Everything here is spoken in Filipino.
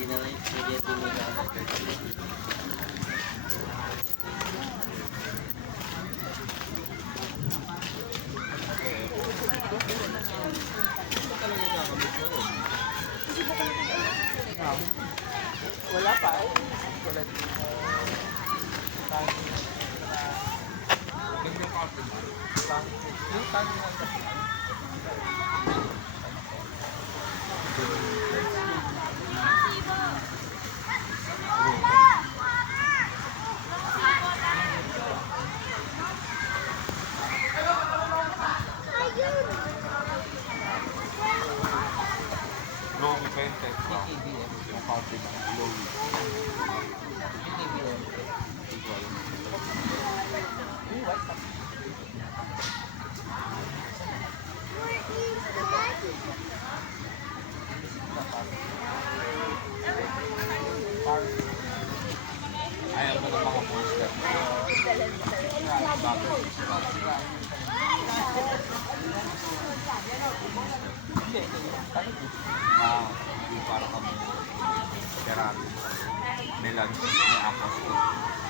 Hindi na lang spaghetti mo lang. Wala pa eh. Wala din. Ganyan ka ito. Yung tanong na ito. Lowy pa yung test mo. Yung county mo. Lowy. Ayaw mo ng mga poster. Hindi para kami Ferrari. May lunch, may apple.